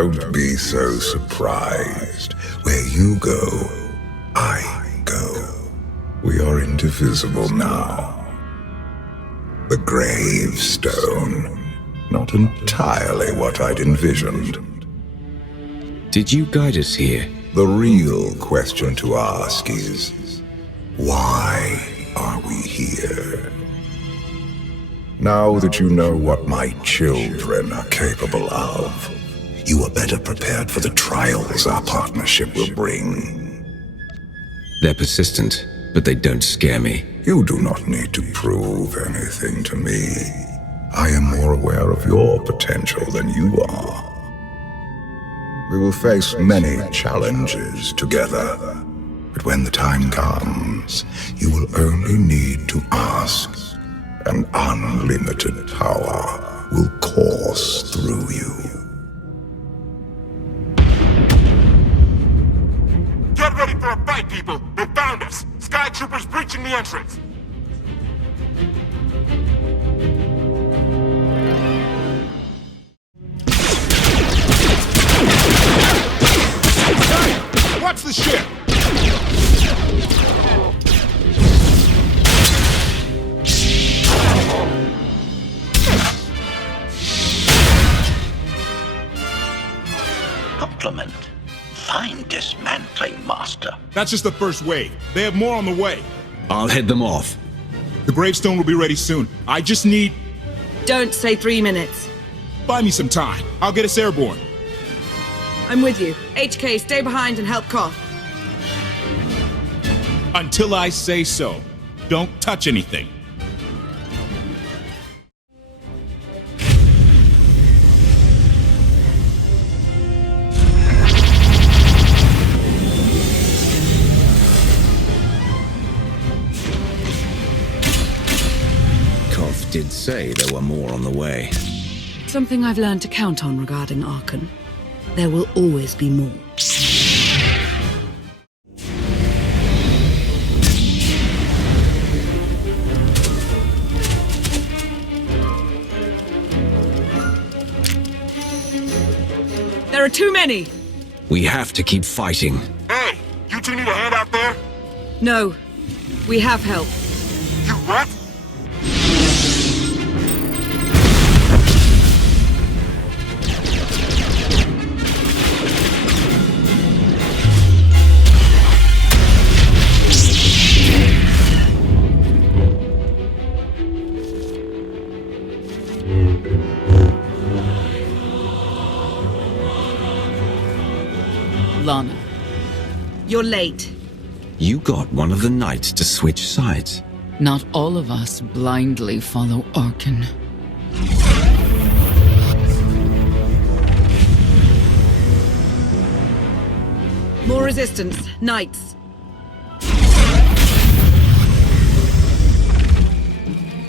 Don't be so surprised. Where you go, I go. We are indivisible now. The Gravestone. Not entirely what I'd envisioned. Did you guide us here? The real question to ask is, why are we here? Now that you know what my children are capable of, you are better prepared for the trials our partnership will bring. They're persistent, but they don't scare me. You do not need to prove anything to me. I am more aware of your potential than you are. We will face many challenges together, but when the time comes, you will only need to ask. An unlimited power will course through you. Get ready for a fight, people! They found us! Sky Troopers breaching the entrance! Hey! Watch the ship! Compliment. Fine dismantling, Master. That's just the first wave. They have more on the way. I'll head them off. The Gravestone will be ready soon. I just need... Don't say 3 minutes. Buy me some time. I'll get us airborne. I'm with you. HK, stay behind and help Koth. Until I say so. Don't touch anything. Koth did say there were more on the way. Something I've learned to count on regarding Arcann. There will always be more. There are too many! We have to keep fighting. Hey! You two need a hand out there? No. We have help. You what? Lana. You're late. You got one of the knights to switch sides. Not all of us blindly follow Arcann. More resistance. Knights.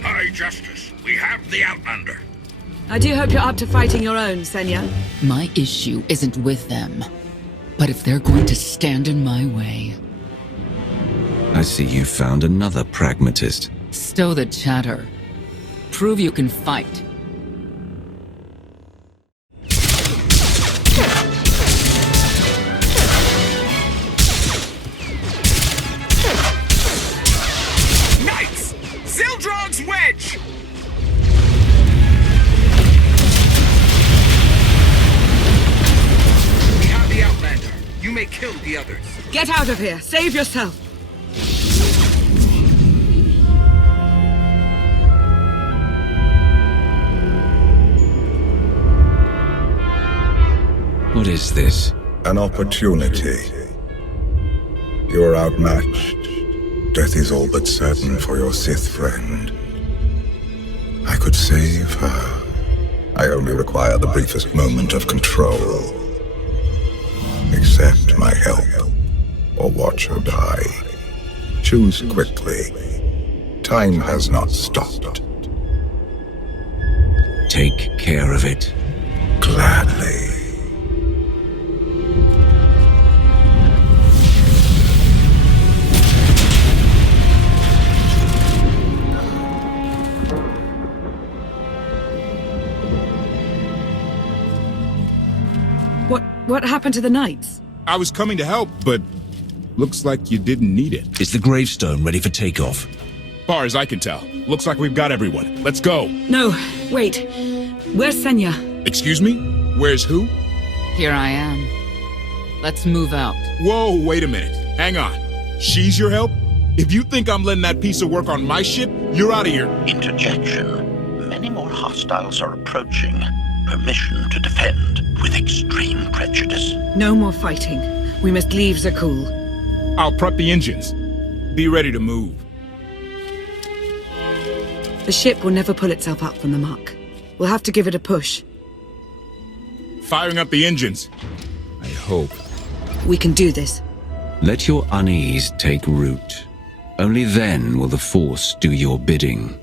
High Justice, we have the Outlander. I do hope you're up to fighting your own, Senya. My issue isn't with them. But if they're going to stand in my way... I see you found another pragmatist. Stow the chatter. Prove you can fight. Knights! Zildrog's wedge! We have the Outlander. You may kill the others. Get out of here. Save yourself. What is this? An opportunity. You are outmatched. Death is all but certain for your Sith friend. I could save her. I only require the briefest moment of control. Accept my help, or watch her die. Choose quickly. Time has not stopped. Take care of it. Gladly. What happened to the knights? I was coming to help, but looks like you didn't need it. Is the gravestone ready for takeoff? Far as I can tell, looks like we've got everyone. Let's go. No, wait. Where's Senya? Excuse me? Where's who? Here I am. Let's move out. Whoa, wait a minute. Hang on. She's your help? If you think I'm letting that piece of work on my ship, you're out of here. Interjection. Many more hostiles are approaching. Permission to defend with extreme prejudice. No more fighting. We must leave Zakul. I'll prep the engines. Be ready to move. The ship will never pull itself up from the muck. We'll have to give it a push. Firing up the engines. I hope. We can do this. Let your unease take root. Only then will the Force do your bidding.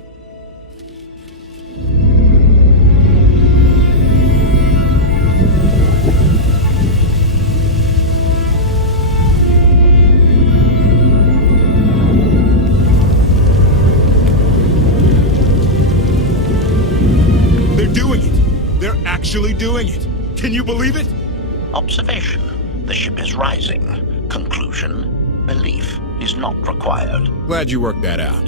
They're doing it. They're actually doing it. Can you believe it? Observation. The ship is rising. Conclusion. Belief is not required. Glad you worked that out.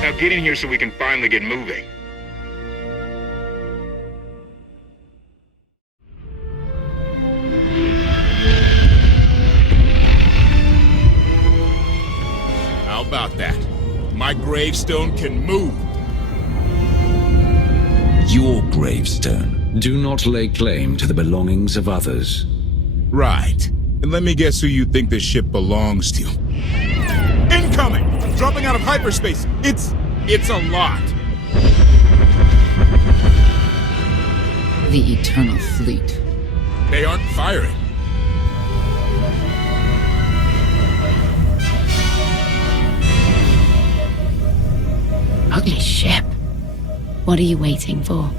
Now get in here so we can finally get moving. How about that? My gravestone can move. Your gravestone. Do not lay claim to the belongings of others. Right. And let me guess who you think this ship belongs to. Incoming! Dropping out of hyperspace. It's a lot. The Eternal Fleet. They aren't firing. Ugly ship. What are you waiting for?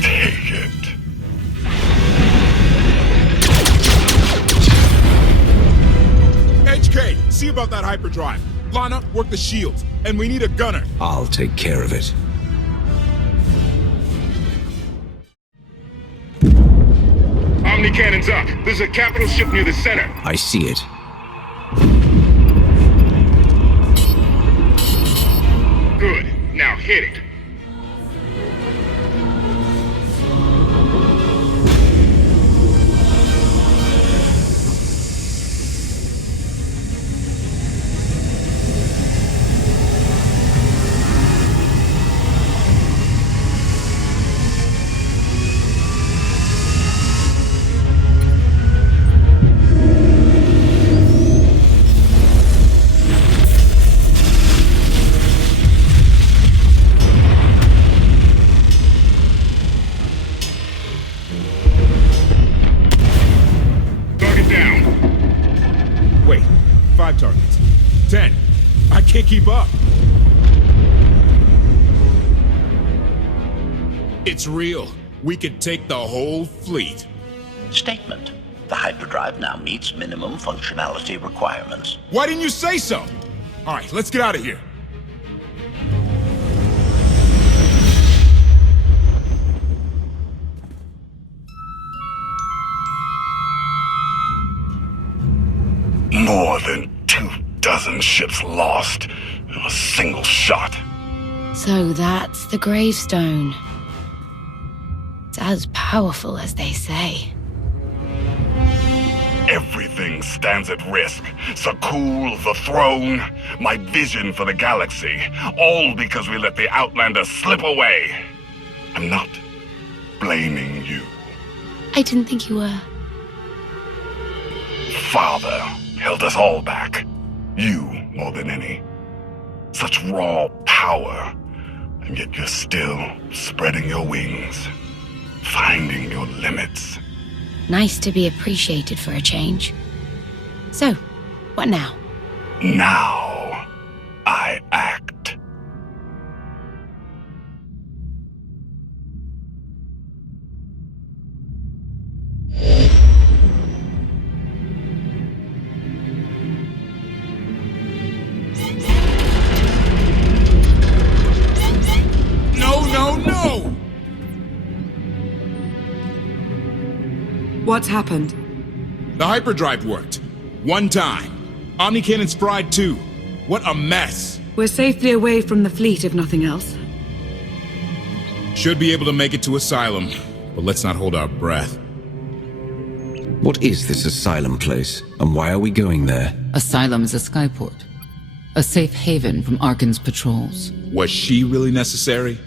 Take it. HK, see about that hyperdrive. Lana, work the shields. And we need a gunner. I'll take care of it. Omni cannons up. There's a capital ship near the center. I see it. Good. Now hit it. Wait, 5 targets. 10. I can't keep up. It's real. We could take the whole fleet. Statement. The hyperdrive now meets minimum functionality requirements. Why didn't you say so? All right, let's get out of here. More than 24 ships lost in a single shot. So that's the gravestone. It's as powerful as they say. Everything stands at risk. Zakul, the throne, my vision for the galaxy. All because we let the Outlanders slip away. I'm not blaming you. I didn't think you were. Father held us all back. You more than any. Such raw power, and yet you're still spreading your wings, finding your limits. Nice to be appreciated for a change. So, what now? Now, I act. What's happened? The hyperdrive worked. One time. Omnicannon's fried too. What a mess. We're safely away from the fleet, if nothing else. Should be able to make it to Asylum, but let's not hold our breath. What is this asylum place, and why are we going there? Asylum is a skyport. A safe haven from Arcann's patrols. Was she really necessary?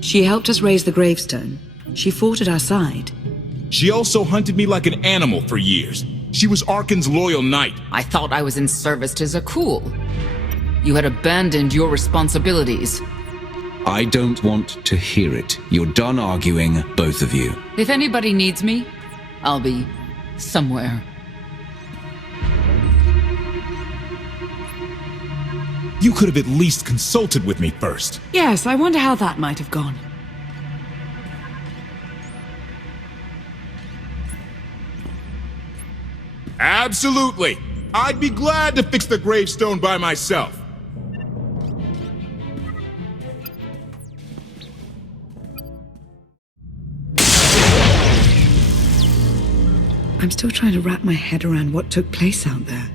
She helped us raise the Gravestone. She fought at our side. She also hunted me like an animal for years. She was Arcann's loyal knight. I thought I was in service to Zakul. You had abandoned your responsibilities. I don't want to hear it. You're done arguing, both of you. If anybody needs me, I'll be somewhere. You could have at least consulted with me first. Yes, I wonder how that might have gone. Absolutely. I'd be glad to fix the Gravestone by myself. I'm still trying to wrap my head around what took place out there.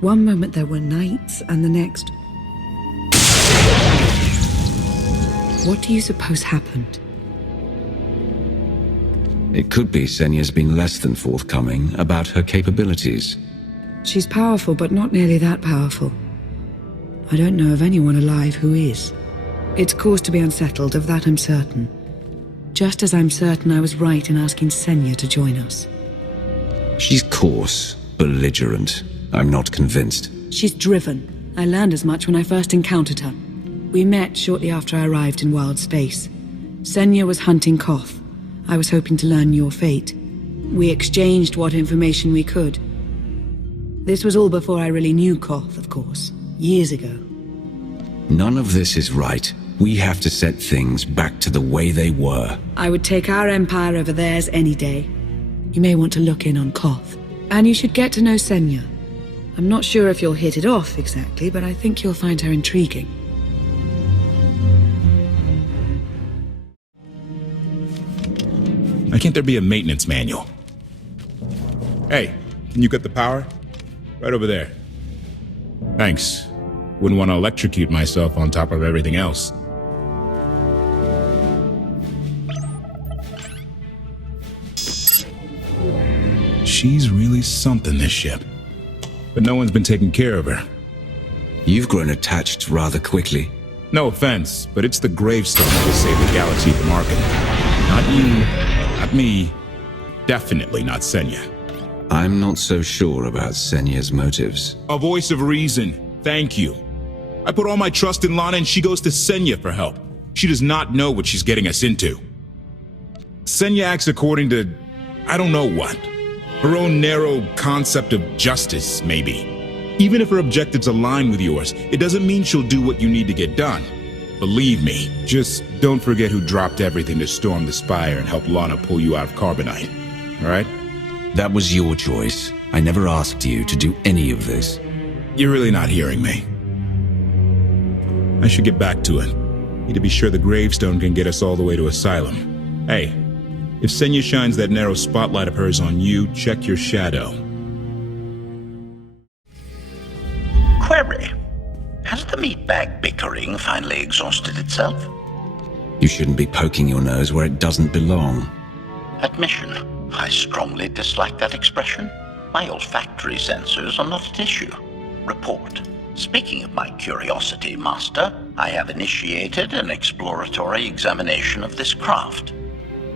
One moment there were knights, and the next... What do you suppose happened? It could be Senya's been less than forthcoming about her capabilities. She's powerful, but not nearly that powerful. I don't know of anyone alive who is. It's cause to be unsettled, of that I'm certain. Just as I'm certain I was right in asking Senya to join us. She's coarse, belligerent. I'm not convinced. She's driven. I learned as much when I first encountered her. We met shortly after I arrived in wild space. Senya was hunting Koth. I was hoping to learn your fate. We exchanged what information we could. This was all before I really knew Koth, of course. Years ago. None of this is right. We have to set things back to the way they were. I would take our empire over theirs any day. You may want to look in on Koth. And you should get to know Senya. I'm not sure if you'll hit it off exactly, but I think you'll find her intriguing. Why can't there be a maintenance manual? Hey, can you get the power? Right over there. Thanks. Wouldn't want to electrocute myself on top of everything else. She's really something, this ship. But no one's been taking care of her. You've grown attached rather quickly. No offense, but it's the Gravestone that will save the galaxy from Arcann. Not you, not me, definitely not Senya. I'm not so sure about Senya's motives. A voice of reason, thank you. I put all my trust in Lana and she goes to Senya for help. She does not know what she's getting us into. Senya acts according to, I don't know what. Her own narrow concept of justice, maybe. Even if her objectives align with yours, it doesn't mean she'll do what you need to get done. Believe me, just don't forget who dropped everything to storm the Spire and help Lana pull you out of Carbonite. Alright? That was your choice. I never asked you to do any of this. You're really not hearing me. I should get back to it. Need to be sure the Gravestone can get us all the way to Asylum. Hey, if Senya shines that narrow spotlight of hers on you, check your shadow. Query. Has the meatbag bickering finally exhausted itself? You shouldn't be poking your nose where it doesn't belong. Admission. I strongly dislike that expression. My olfactory sensors are not at issue. Report. Speaking of my curiosity, Master, I have initiated an exploratory examination of this craft.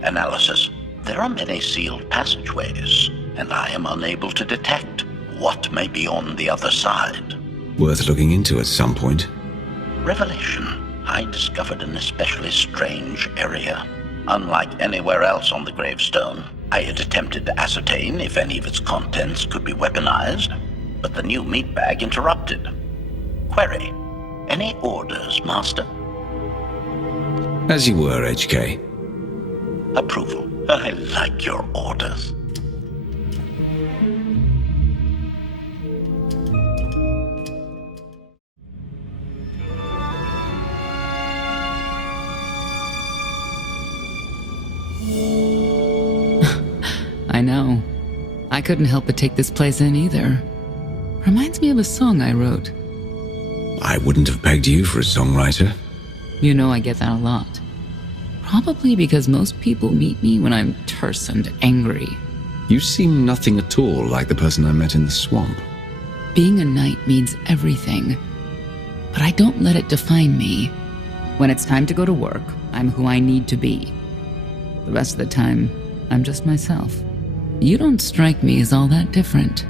Analysis. There are many sealed passageways, and I am unable to detect what may be on the other side. Worth looking into at some point. Revelation. I discovered an especially strange area. Unlike anywhere else on the Gravestone, I had attempted to ascertain if any of its contents could be weaponized, but the new meatbag interrupted. Query. Any orders, Master? As you were, HK. Approval. I like your orders. I know. I couldn't help but take this place in either. Reminds me of a song I wrote. I wouldn't have pegged you for a songwriter. You know I get that a lot. Probably because most people meet me when I'm terse and angry. You seem nothing at all like the person I met in the swamp. Being a knight means everything, but I don't let it define me. When it's time to go to work, I'm who I need to be. The rest of the time, I'm just myself. You don't strike me as all that different.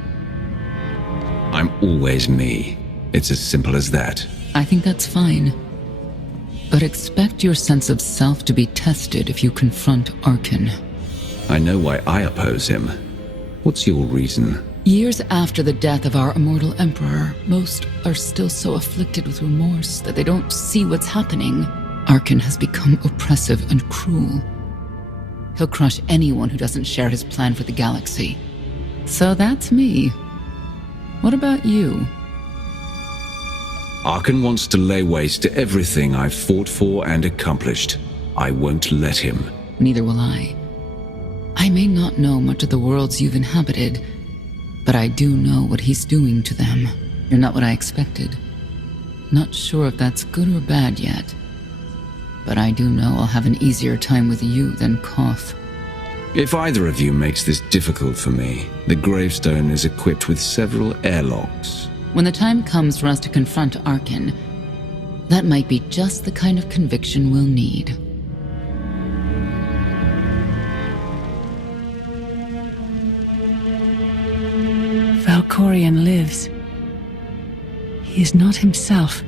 I'm always me. It's as simple as that. I think that's fine. But expect your sense of self to be tested if you confront Arcann. I know why I oppose him. What's your reason? Years after the death of our immortal emperor, most are still so afflicted with remorse that they don't see what's happening. Arcann has become oppressive and cruel. He'll crush anyone who doesn't share his plan for the galaxy. So that's me. What about you? Arcann wants to lay waste to everything I've fought for and accomplished. I won't let him. Neither will I. I may not know much of the worlds you've inhabited, but I do know what he's doing to them. You're not what I expected. Not sure if that's good or bad yet. But I do know I'll have an easier time with you than Koth. If either of you makes this difficult for me, the Gravestone is equipped with several airlocks. When the time comes for us to confront Arcann, that might be just the kind of conviction we'll need. Valkorion lives. He is not himself,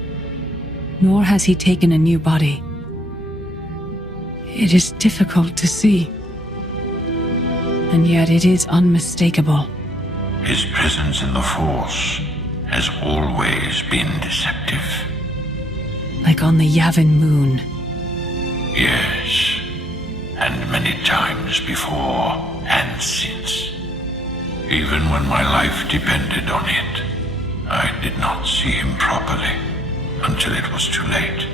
nor has he taken a new body. It is difficult to see, and yet it is unmistakable. His presence in the Force has always been deceptive. Like on the Yavin moon. Yes, and many times before and since. Even when my life depended on it, I did not see him properly until it was too late.